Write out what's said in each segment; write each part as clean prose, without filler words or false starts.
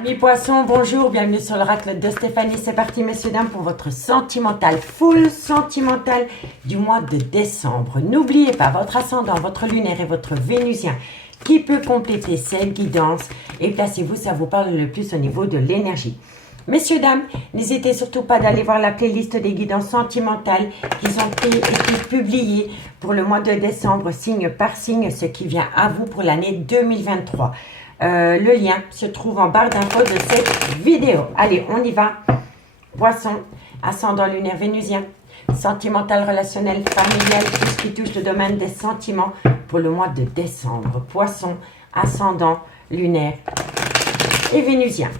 Amis poissons, bonjour, bienvenue sur l'oracle de Stéphanie. C'est parti messieurs dames pour votre sentimental, full sentimental du mois de décembre. N'oubliez pas votre ascendant, votre lunaire et votre vénusien qui peut compléter cette guidance. Et placez-vous, ça vous parle le plus au niveau de l'énergie. Messieurs, dames, n'hésitez surtout pas d'aller voir la playlist des guidances sentimentales qui ont été publiées pour le mois de décembre, signe par signe, ce qui vient à vous pour l'année 2023. Le lien se trouve en barre d'infos de cette vidéo. Allez, on y va. Poisson, ascendant lunaire vénusien, sentimental, relationnel, familial, tout ce qui touche le domaine des sentiments pour le mois de décembre. Poisson, ascendant lunaire et vénusien.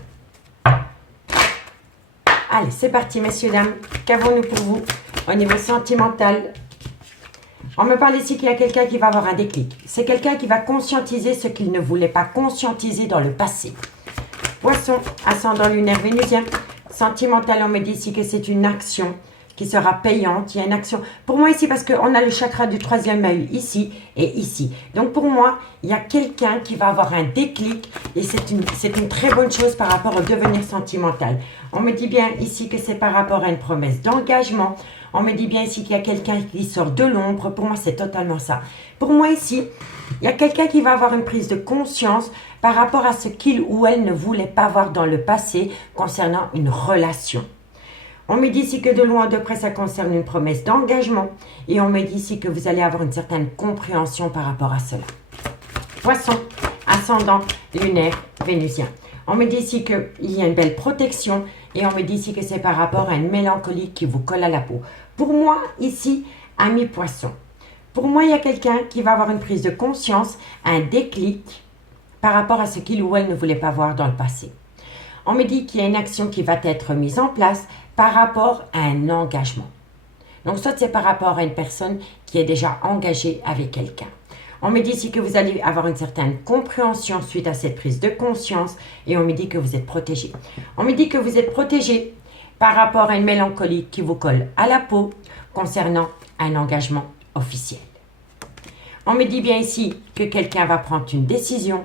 Allez, c'est parti, messieurs, dames. Qu'avons-nous pour vous au niveau sentimental? On me parle ici qu'il y a quelqu'un qui va avoir un déclic. C'est quelqu'un qui va conscientiser ce qu'il ne voulait pas conscientiser dans le passé. Poisson, ascendant lunaire vénusien. Sentimental, on me dit ici que c'est une action qui sera payante. Il y a une action. Pour moi ici, parce qu'on a le chakra du troisième œil ici et ici. Donc pour moi, il y a quelqu'un qui va avoir un déclic et c'est une très bonne chose par rapport au devenir sentimental. On me dit bien ici que c'est par rapport à une promesse d'engagement. On me dit bien ici qu'il y a quelqu'un qui sort de l'ombre. Pour moi, c'est totalement ça. Pour moi ici, il y a quelqu'un qui va avoir une prise de conscience par rapport à ce qu'il ou elle ne voulait pas voir dans le passé concernant une relation. On me dit ici que de loin de près, ça concerne une promesse d'engagement. Et on me dit ici que vous allez avoir une certaine compréhension par rapport à cela. Poisson, ascendant lunaire vénusien. On me dit ici qu'il y a une belle protection. Et on me dit ici que c'est par rapport à une mélancolie qui vous colle à la peau. Pour moi, ici, ami poisson. Pour moi, il y a quelqu'un qui va avoir une prise de conscience, un déclic par rapport à ce qu'il ou elle ne voulait pas voir dans le passé. On me dit qu'il y a une action qui va être mise en place par rapport à un engagement. Donc, soit c'est par rapport à une personne qui est déjà engagée avec quelqu'un. On me dit ici que vous allez avoir une certaine compréhension suite à cette prise de conscience et on me dit que vous êtes protégé. On me dit que vous êtes protégé par rapport à une mélancolie qui vous colle à la peau concernant un engagement officiel. On me dit bien ici que quelqu'un va prendre une décision,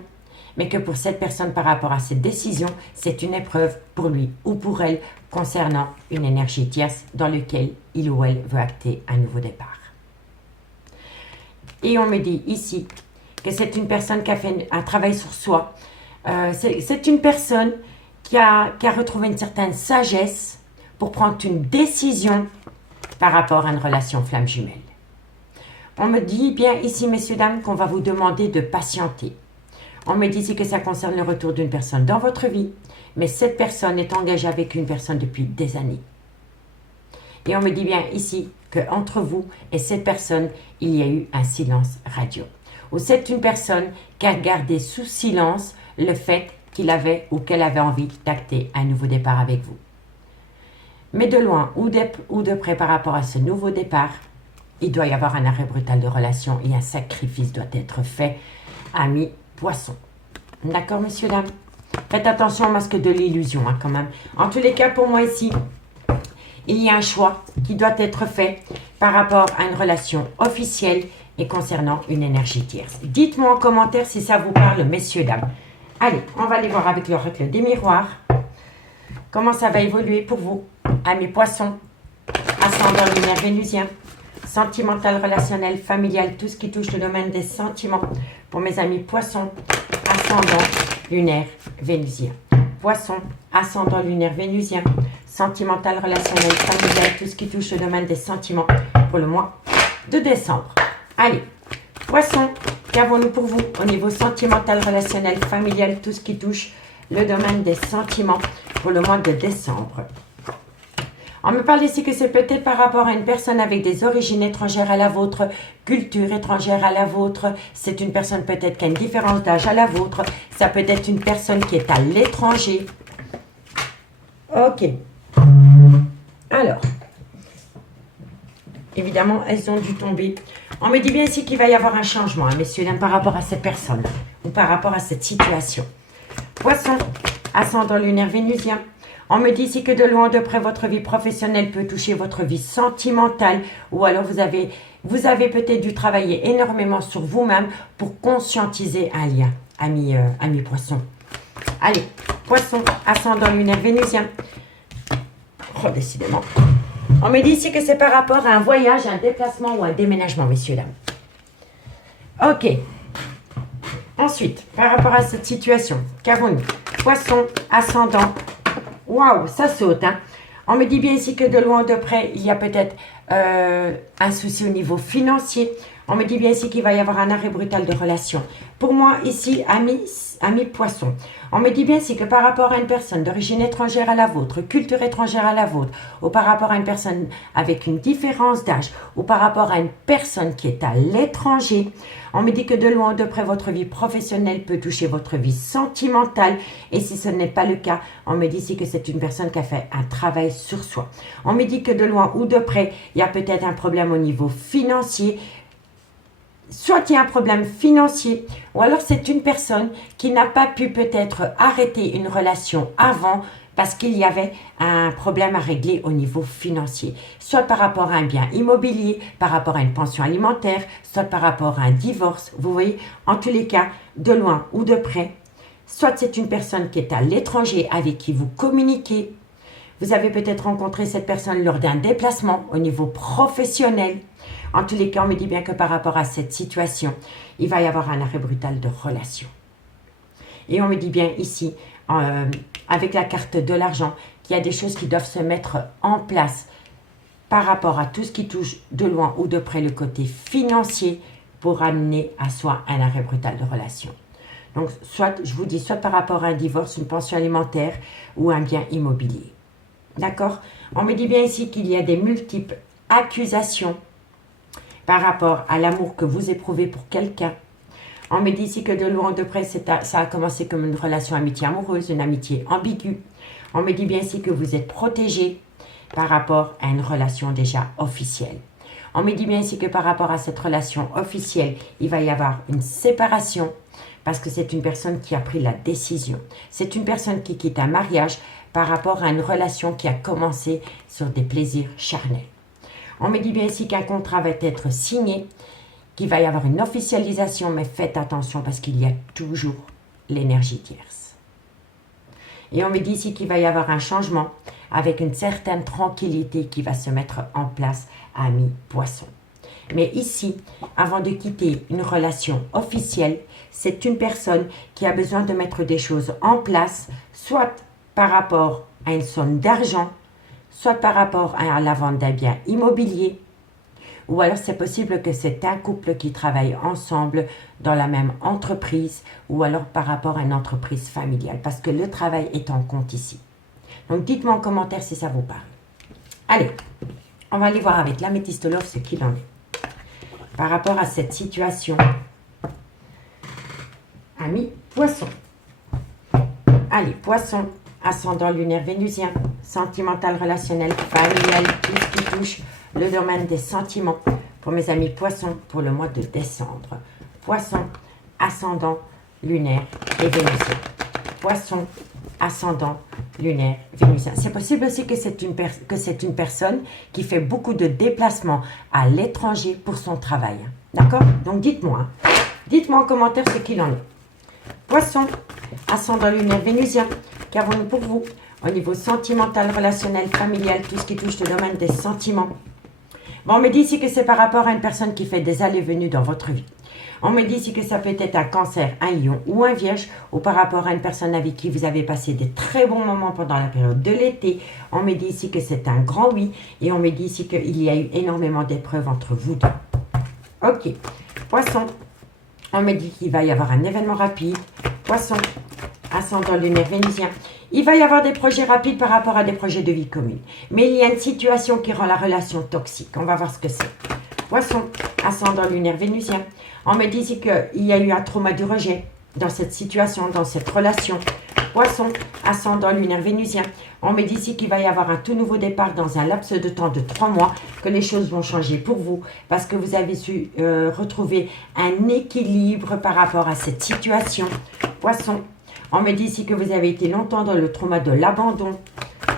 mais que pour cette personne par rapport à cette décision, c'est une épreuve pour lui ou pour elle concernant une énergie tierce dans laquelle il ou elle veut acter un nouveau départ. Et on me dit ici que c'est une personne qui a fait un travail sur soi. C'est une personne qui a retrouvé une certaine sagesse pour prendre une décision par rapport à une relation flamme jumelle. On me dit bien ici, messieurs, dames, qu'on va vous demander de patienter. On me dit ici que ça concerne le retour d'une personne dans votre vie, mais cette personne est engagée avec une personne depuis des années. Et on me dit bien ici qu'entre vous et cette personne, il y a eu un silence radio. Ou c'est une personne qui a gardé sous silence le fait qu'il avait ou qu'elle avait envie d'acter un nouveau départ avec vous. Mais de loin ou de près par rapport à ce nouveau départ, il doit y avoir un arrêt brutal de relation et un sacrifice doit être fait, amis poissons. D'accord, messieurs, dames? Faites attention au masque de l'illusion, hein, quand même. En tous les cas, pour moi ici, il y a un choix qui doit être fait par rapport à une relation officielle et concernant une énergie tierce. Dites-moi en commentaire si ça vous parle, messieurs, dames. Allez, on va aller voir avec l'oracle des miroirs comment ça va évoluer pour vous, amis poissons, ascendant lunaire vénusien, sentimental, relationnel, familial, tout ce qui touche le domaine des sentiments. Pour mes amis poissons, ascendant lunaire vénusien. Poisson, ascendant lunaire vénusien, sentimental, relationnel, familial, tout ce qui touche le domaine des sentiments pour le mois de décembre. Allez, poisson, qu'avons-nous pour vous au niveau sentimental, relationnel, familial, tout ce qui touche le domaine des sentiments pour le mois de décembre? On me parle ici que c'est peut-être par rapport à une personne avec des origines étrangères à la vôtre, culture étrangère à la vôtre. C'est une personne peut-être qui a une différence d'âge à la vôtre. Ça peut être une personne qui est à l'étranger. Ok. Alors, évidemment, elles ont dû tomber. On me dit bien ici qu'il va y avoir un changement, hein, messieurs, par rapport à cette personne ou par rapport à cette situation. Poisson, ascendant lunaire vénusien. On me dit ici que de loin de près, votre vie professionnelle peut toucher votre vie sentimentale ou alors vous avez peut-être dû travailler énormément sur vous-même pour conscientiser un lien, ami poisson. Allez, Poisson, ascendant lunaire vénusien. Oh, décidément. On me dit ici que c'est par rapport à un voyage, un déplacement ou un déménagement, messieurs, dames. Ok. Ensuite, par rapport à cette situation, qu'avons-nous? Poisson, ascendant. Waouh, ça saute, hein. On me dit bien ici que de loin ou de près, il y a peut-être un souci au niveau financier. On me dit bien ici qu'il va y avoir un arrêt brutal de relation. Pour moi, ici, ami poisson, on me dit bien ici que par rapport à une personne d'origine étrangère à la vôtre, culture étrangère à la vôtre, ou par rapport à une personne avec une différence d'âge, ou par rapport à une personne qui est à l'étranger, on me dit que de loin ou de près, votre vie professionnelle peut toucher votre vie sentimentale. Et si ce n'est pas le cas, on me dit ici que c'est une personne qui a fait un travail sur soi. On me dit que de loin ou de près, il y a peut-être un problème au niveau financier. Soit il y a un problème financier, ou alors c'est une personne qui n'a pas pu peut-être arrêter une relation avant parce qu'il y avait un problème à régler au niveau financier. Soit par rapport à un bien immobilier, par rapport à une pension alimentaire, soit par rapport à un divorce. Vous voyez, en tous les cas, de loin ou de près, soit c'est une personne qui est à l'étranger avec qui vous communiquez. Vous avez peut-être rencontré cette personne lors d'un déplacement au niveau professionnel. En tous les cas, on me dit bien que par rapport à cette situation, il va y avoir un arrêt brutal de relation. Et on me dit bien ici, avec la carte de l'argent, qu'il y a des choses qui doivent se mettre en place par rapport à tout ce qui touche de loin ou de près le côté financier pour amener à soi un arrêt brutal de relation. Donc, soit, je vous dis, soit par rapport à un divorce, une pension alimentaire ou un bien immobilier. D'accord? On me dit bien ici qu'il y a des multiples accusations par rapport à l'amour que vous éprouvez pour quelqu'un. On me dit ici que de loin ou de près, ça a commencé comme une relation amitié amoureuse, une amitié ambiguë. On me dit bien ici que vous êtes protégé par rapport à une relation déjà officielle. On me dit bien ici que par rapport à cette relation officielle, il va y avoir une séparation parce que c'est une personne qui a pris la décision. C'est une personne qui quitte un mariage par rapport à une relation qui a commencé sur des plaisirs charnels. On me dit bien ici qu'un contrat va être signé, qu'il va y avoir une officialisation, mais faites attention parce qu'il y a toujours l'énergie tierce. Et on me dit ici qu'il va y avoir un changement avec une certaine tranquillité qui va se mettre en place à mi-poisson. Mais ici, avant de quitter une relation officielle, c'est une personne qui a besoin de mettre des choses en place, soit par rapport à une somme d'argent, soit par rapport à la vente d'un bien immobilier, ou alors c'est possible que c'est un couple qui travaille ensemble dans la même entreprise, ou alors par rapport à une entreprise familiale, parce que le travail est en compte ici. Donc dites-moi en commentaire si ça vous parle. Allez, on va aller voir avec l'améthyste love ce qu'il en est. Par rapport à cette situation, ami poisson. Allez, poisson. Ascendant lunaire vénusien, sentimental, relationnel, familial, tout ce qui touche le domaine des sentiments pour mes amis poissons pour le mois de décembre. Poisson, ascendant, lunaire et vénusien. Poisson, ascendant, lunaire, vénusien. C'est possible aussi que c'est une personne qui fait beaucoup de déplacements à l'étranger pour son travail. D'accord? Donc dites-moi. Dites-moi en commentaire ce qu'il en est. Poisson, ascendant lunaire vénusien. Qu'avons-nous pour vous au niveau sentimental, relationnel, familial, tout ce qui touche le domaine des sentiments? Bon, on me dit ici que c'est par rapport à une personne qui fait des allées-venues dans votre vie. On me dit ici que ça peut être un cancer, un lion ou un vierge, ou par rapport à une personne avec qui vous avez passé des très bons moments pendant la période de l'été. On me dit ici que c'est un grand oui, et on me dit ici qu'il y a eu énormément d'épreuves entre vous deux. Ok, poisson, on me dit qu'il va y avoir un événement rapide. Poisson, ascendant lunaire vénusien. Il va y avoir des projets rapides par rapport à des projets de vie commune. Mais il y a une situation qui rend la relation toxique. On va voir ce que c'est. Poisson, ascendant lunaire vénusien. On me dit ici qu'il y a eu un trauma du rejet dans cette situation, dans cette relation. Poisson, ascendant lunaire vénusien. On me dit ici qu'il va y avoir un tout nouveau départ dans un laps de temps de 3 mois, que les choses vont changer pour vous parce que vous avez su retrouver un équilibre par rapport à cette situation. Poisson, on me dit ici que vous avez été longtemps dans le trauma de l'abandon.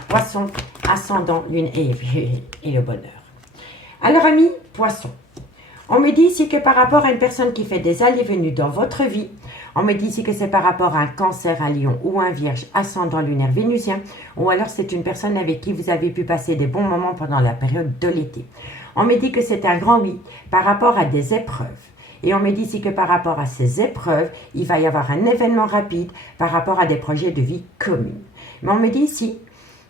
Poisson, ascendant, lune et le bonheur. Alors, amis, poisson, On me dit ici que par rapport à une personne qui fait des allées-venues dans votre vie, on me dit ici que c'est par rapport à un cancer, un lion ou un vierge ascendant lunaire vénusien, ou alors c'est une personne avec qui vous avez pu passer des bons moments pendant la période de l'été. On me dit que c'est un grand oui par rapport à des épreuves. Et on me dit ici que par rapport à ces épreuves, il va y avoir un événement rapide par rapport à des projets de vie commune. Mais on me dit ici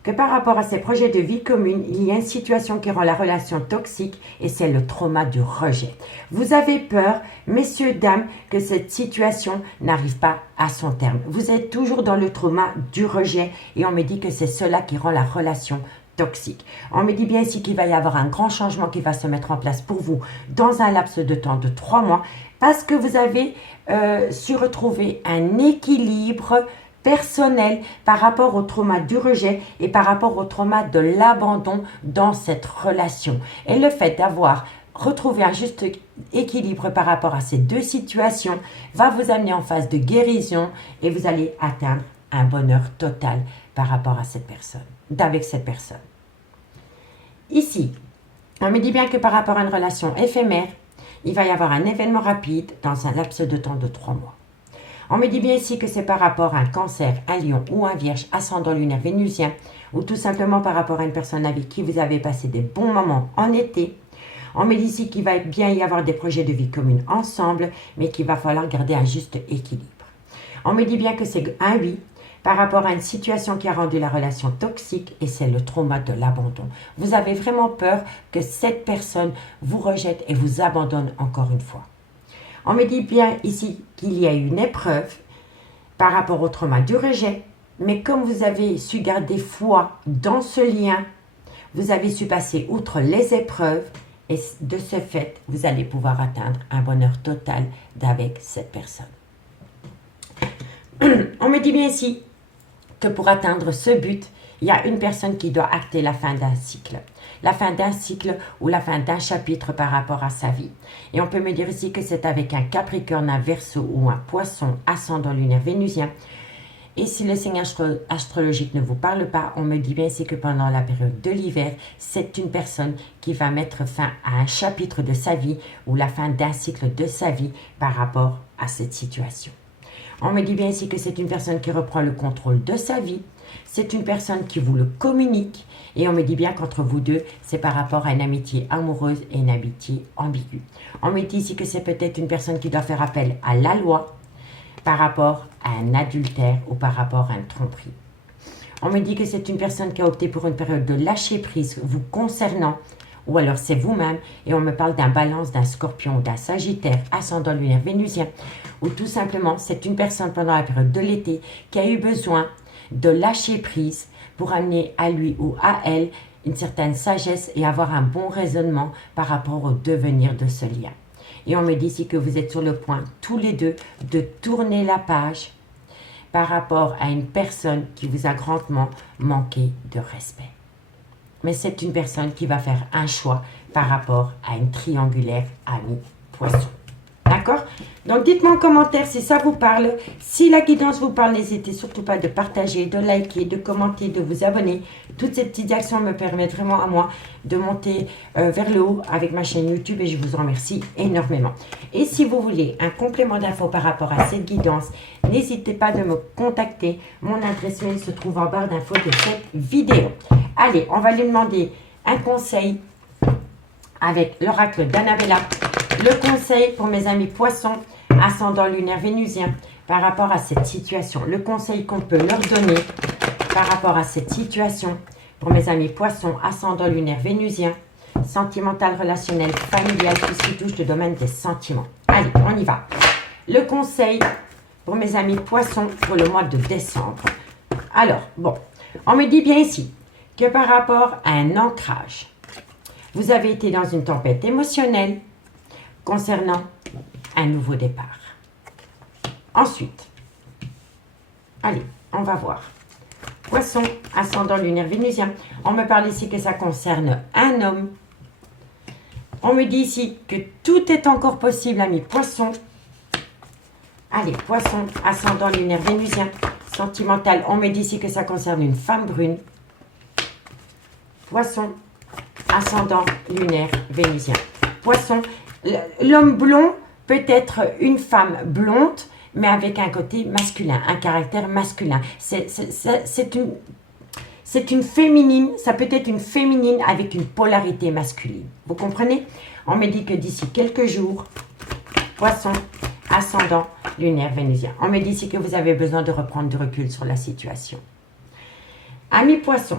que par rapport à ces projets de vie commune, il y a une situation qui rend la relation toxique et c'est le trauma du rejet. Vous avez peur, messieurs, dames, que cette situation n'arrive pas à son terme. Vous êtes toujours dans le trauma du rejet et on me dit que c'est cela qui rend la relation toxique. On me dit bien ici qu'il va y avoir un grand changement qui va se mettre en place pour vous dans un laps de temps de 3 mois parce que vous avez su retrouver un équilibre personnel par rapport au trauma du rejet et par rapport au trauma de l'abandon dans cette relation. Et le fait d'avoir retrouvé un juste équilibre par rapport à ces deux situations va vous amener en phase de guérison et vous allez atteindre un bonheur total par rapport à cette personne, avec cette personne. Ici, on me dit bien que par rapport à une relation éphémère, il va y avoir un événement rapide dans un laps de temps de 3 mois. On me dit bien ici que c'est par rapport à un cancer, un lion ou un vierge ascendant lunaire vénusien ou tout simplement par rapport à une personne avec qui vous avez passé des bons moments en été. On me dit ici qu'il va bien y avoir des projets de vie commune ensemble, mais qu'il va falloir garder un juste équilibre. On me dit bien que c'est un oui par rapport à une situation qui a rendu la relation toxique et c'est le trauma de l'abandon. Vous avez vraiment peur que cette personne vous rejette et vous abandonne encore une fois. On me dit bien ici qu'il y a une épreuve par rapport au trauma du rejet, mais comme vous avez su garder foi dans ce lien, vous avez su passer outre les épreuves et de ce fait, vous allez pouvoir atteindre un bonheur total avec cette personne. On me dit bien ici que pour atteindre ce but, il y a une personne qui doit acter la fin d'un cycle. La fin d'un cycle ou la fin d'un chapitre par rapport à sa vie. Et on peut me dire ici que c'est avec un Capricorne, un Verseau ou un Poisson ascendant lunaire vénusien. Et si le signe astrologique ne vous parle pas, on me dit bien ici que pendant la période de l'hiver, c'est une personne qui va mettre fin à un chapitre de sa vie ou la fin d'un cycle de sa vie par rapport à cette situation. On me dit bien ici que c'est une personne qui reprend le contrôle de sa vie. C'est une personne qui vous le communique. Et on me dit bien qu'entre vous deux, c'est par rapport à une amitié amoureuse et une amitié ambiguë. On me dit ici que c'est peut-être une personne qui doit faire appel à la loi par rapport à un adultère ou par rapport à une tromperie. On me dit que c'est une personne qui a opté pour une période de lâcher prise vous concernant ou alors c'est vous-même, et on me parle d'un balance, d'un scorpion ou d'un sagittaire, ascendant lunaire vénusien, ou tout simplement, c'est une personne pendant la période de l'été qui a eu besoin de lâcher prise pour amener à lui ou à elle une certaine sagesse et avoir un bon raisonnement par rapport au devenir de ce lien. Et on me dit ici que vous êtes sur le point, tous les deux, de tourner la page par rapport à une personne qui vous a grandement manqué de respect. Mais c'est une personne qui va faire un choix par rapport à une triangulaire amie poisson. D'accord? Donc, dites-moi en commentaire si ça vous parle. Si la guidance vous parle, n'hésitez surtout pas de partager, de liker, de commenter, de vous abonner. Toutes ces petites actions me permettent vraiment à moi de monter vers le haut avec ma chaîne YouTube et je vous en remercie énormément. Et si vous voulez un complément d'infos par rapport à cette guidance, n'hésitez pas de me contacter. Mon adresse mail se trouve en barre d'infos de cette vidéo. Allez, on va lui demander un conseil avec l'oracle d'Annabella. Le conseil pour mes amis poissons, ascendant lunaire vénusien, par rapport à cette situation. Le conseil qu'on peut leur donner par rapport à cette situation pour mes amis poissons, ascendant lunaire vénusien, sentimental, relationnel, familial, tout ce qui touche le domaine des sentiments. Allez, on y va. Le conseil pour mes amis poissons pour le mois de décembre. Alors, bon, on me dit bien ici que par rapport à un ancrage, vous avez été dans une tempête émotionnelle concernant un nouveau départ. Ensuite, allez, on va voir. Poisson, ascendant lunaire vénusien. On me parle ici que ça concerne un homme. On me dit ici que tout est encore possible, amis poissons. Allez, poisson, ascendant lunaire vénusien. Sentimental, on me dit ici que ça concerne une femme brune. Poisson, ascendant lunaire vénusien. Poisson, L'homme blond peut être une femme blonde, mais avec un côté masculin, un caractère masculin. C'est une féminine, ça peut être une féminine avec une polarité masculine. Vous comprenez? On me dit que d'ici quelques jours, Poisson, ascendant, lunaire, vénusien. On me dit ici que vous avez besoin de reprendre du recul sur la situation. Ami Poisson,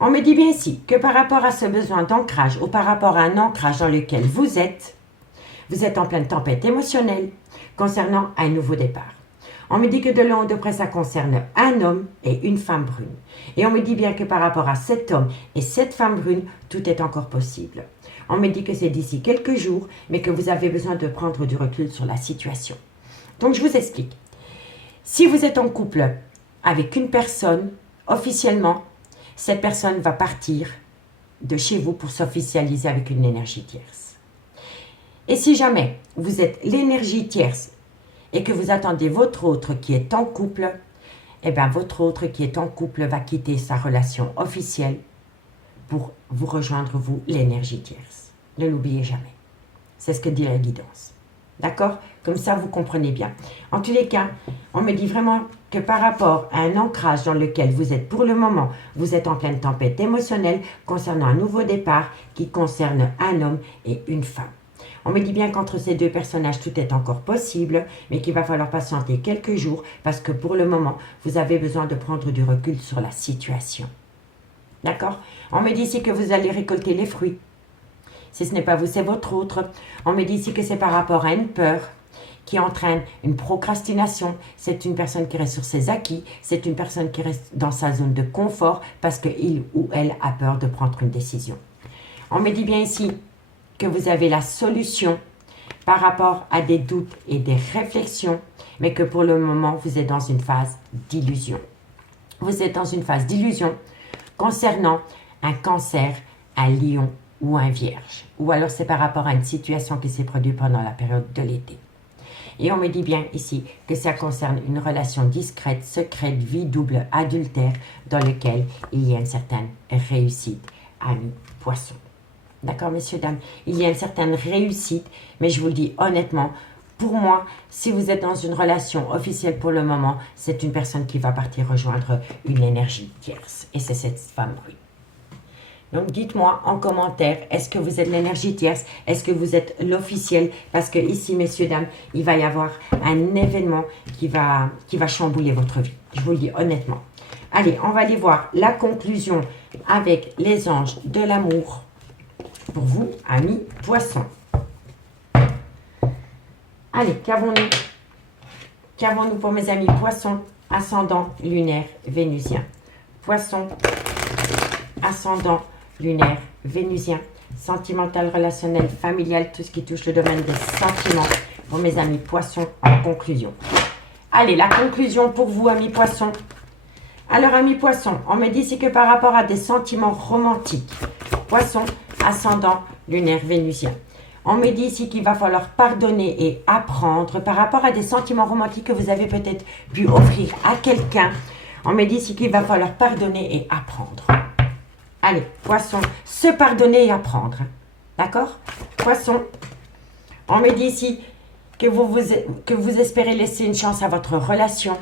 on me dit bien ici que par rapport à ce besoin d'ancrage ou par rapport à un ancrage dans lequel vous êtes en pleine tempête émotionnelle concernant un nouveau départ. On me dit que de loin ou de près, ça concerne un homme et une femme brune. Et on me dit bien que par rapport à cet homme et cette femme brune, tout est encore possible. On me dit que c'est d'ici quelques jours, mais que vous avez besoin de prendre du recul sur la situation. Donc, je vous explique. Si vous êtes en couple avec une personne, officiellement, cette personne va partir de chez vous pour s'officialiser avec une énergie tierce. Et si jamais vous êtes l'énergie tierce et que vous attendez votre autre qui est en couple, eh bien votre autre qui est en couple va quitter sa relation officielle pour vous rejoindre, vous, l'énergie tierce. Ne l'oubliez jamais. C'est ce que dit la guidance. D'accord? Comme ça, vous comprenez bien. En tous les cas, on me dit vraiment que par rapport à un ancrage dans lequel vous êtes pour le moment, vous êtes en pleine tempête émotionnelle concernant un nouveau départ qui concerne un homme et une femme. On me dit bien qu'entre ces deux personnages, tout est encore possible, mais qu'il va falloir patienter quelques jours parce que pour le moment, vous avez besoin de prendre du recul sur la situation. D'accord? On me dit ici que vous allez récolter les fruits. Si ce n'est pas vous, c'est votre autre. On me dit ici que c'est par rapport à une peur qui entraîne une procrastination. C'est une personne qui reste sur ses acquis. C'est une personne qui reste dans sa zone de confort parce qu'il ou elle a peur de prendre une décision. On me dit bien ici que vous avez la solution par rapport à des doutes et des réflexions, mais que pour le moment, vous êtes dans une phase d'illusion. Vous êtes dans une phase d'illusion concernant un cancer, un lion ou un vierge. Ou alors c'est par rapport à une situation qui s'est produite pendant la période de l'été. Et on me dit bien ici que ça concerne une relation discrète, secrète, vie double, adultère, dans lequel il y a une certaine réussite, ami Poisson. D'accord, messieurs, dames? Il y a une certaine réussite, mais je vous le dis honnêtement, pour moi, si vous êtes dans une relation officielle pour le moment, c'est une personne qui va partir rejoindre une énergie tierce. Et c'est cette femme brune. Donc, dites-moi en commentaire, est-ce que vous êtes l'énergie tierce? Est-ce que vous êtes l'officiel? Parce que ici, messieurs, dames, il va y avoir un événement qui va chambouler votre vie. Je vous le dis honnêtement. Allez, on va aller voir la conclusion avec les anges de l'amour. Pour vous, amis Poissons. Allez, qu'avons-nous? Qu'avons-nous pour mes amis Poissons, ascendant, lunaire, vénusien? Poissons, ascendant, lunaire, vénusien, sentimental, relationnel, familial, tout ce qui touche le domaine des sentiments pour mes amis Poissons en conclusion. Allez, la conclusion pour vous, amis Poissons. Alors, amis Poissons, on me dit ici que par rapport à des sentiments romantiques, Poissons, ascendant, lunaire, vénusien. On me dit ici qu'il va falloir pardonner et apprendre par rapport à des sentiments romantiques que vous avez peut-être pu offrir à quelqu'un. On me dit ici qu'il va falloir pardonner et apprendre. Allez, Poisson, se pardonner et apprendre. D'accord? Poisson, on me dit ici que vous espérez laisser une chance à votre relation.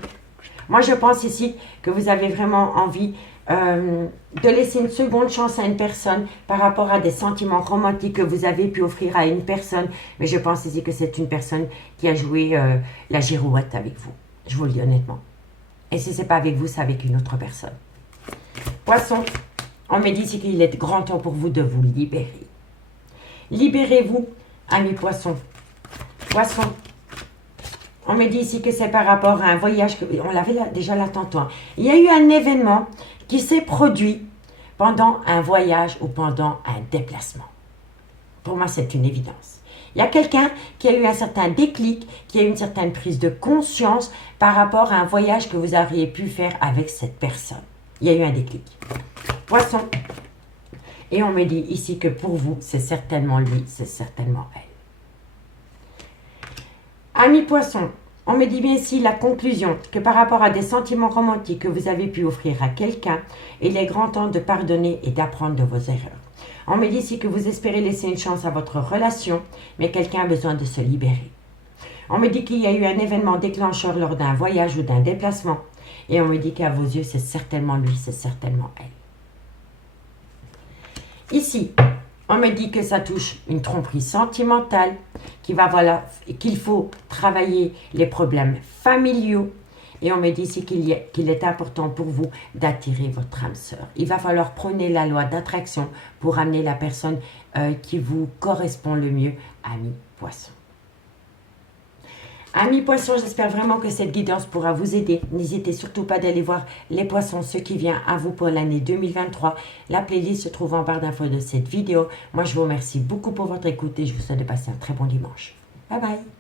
Moi, je pense ici que vous avez vraiment envie de laisser une seconde chance à une personne par rapport à des sentiments romantiques que vous avez pu offrir à une personne. Mais je pense ici que c'est une personne qui a joué la girouette avec vous. Je vous le dis honnêtement. Et si ce n'est pas avec vous, c'est avec une autre personne. Poisson, on me dit ici qu'il est grand temps pour vous de vous libérer. Libérez-vous, amis Poissons. Poisson, on me dit ici que c'est par rapport à un voyage, on l'avait déjà là tantôt. Il y a eu un événement qui s'est produit pendant un voyage ou pendant un déplacement. Pour moi, c'est une évidence. Il y a quelqu'un qui a eu un certain déclic, qui a eu une certaine prise de conscience par rapport à un voyage que vous auriez pu faire avec cette personne. Il y a eu un déclic. Poisson. Et on me dit ici que pour vous, c'est certainement lui, c'est certainement elle. Amis Poissons, on me dit bien ici la conclusion que par rapport à des sentiments romantiques que vous avez pu offrir à quelqu'un, il est grand temps de pardonner et d'apprendre de vos erreurs. On me dit ici que vous espérez laisser une chance à votre relation, mais quelqu'un a besoin de se libérer. On me dit qu'il y a eu un événement déclencheur lors d'un voyage ou d'un déplacement. Et on me dit qu'à vos yeux, c'est certainement lui, c'est certainement elle. Ici, on me dit que ça touche une tromperie sentimentale, qu'il faut travailler les problèmes familiaux. Et on me dit ici qu'il est important pour vous d'attirer votre âme sœur. Il va falloir prôner la loi d'attraction pour amener la personne qui vous correspond le mieux, ami poisson. Amis poissons, j'espère vraiment que cette guidance pourra vous aider. N'hésitez surtout pas d'aller voir les poissons, ce qui vient à vous pour l'année 2023. La playlist se trouve en barre d'infos de cette vidéo. Moi, je vous remercie beaucoup pour votre écoute et je vous souhaite de passer un très bon dimanche. Bye bye.